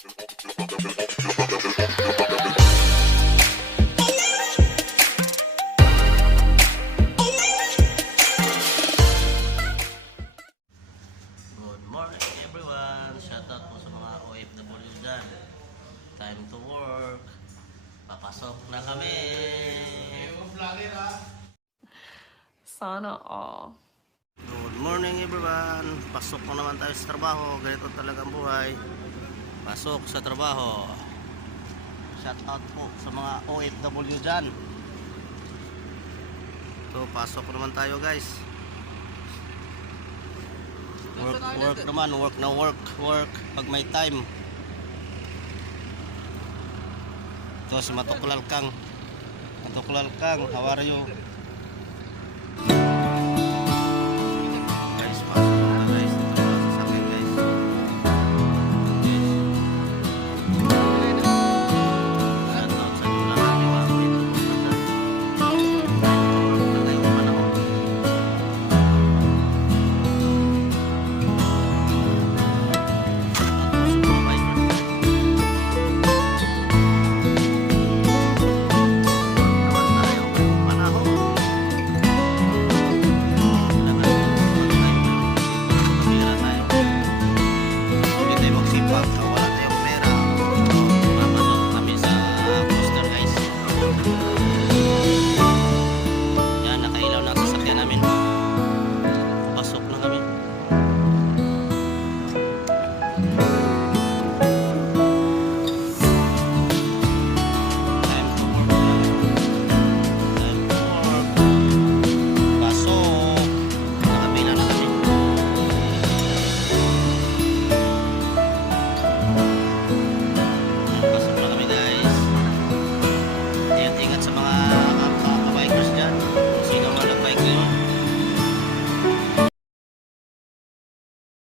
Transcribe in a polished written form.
Good morning everyone! Shoutout po sa mga OFW dyan. Time to work. Papasok na kami. Sana all. Good morning everyone. Pasok na naman tayo sa trabaho. Ganito talaga ang buhay. Pasok sa trabaho. Shoutout po sa mga OFW dyan. So pasok naman tayo guys. Work naman, work na work pag may time. Ito si Matuklal Kang. Matuklal Kang, how are you?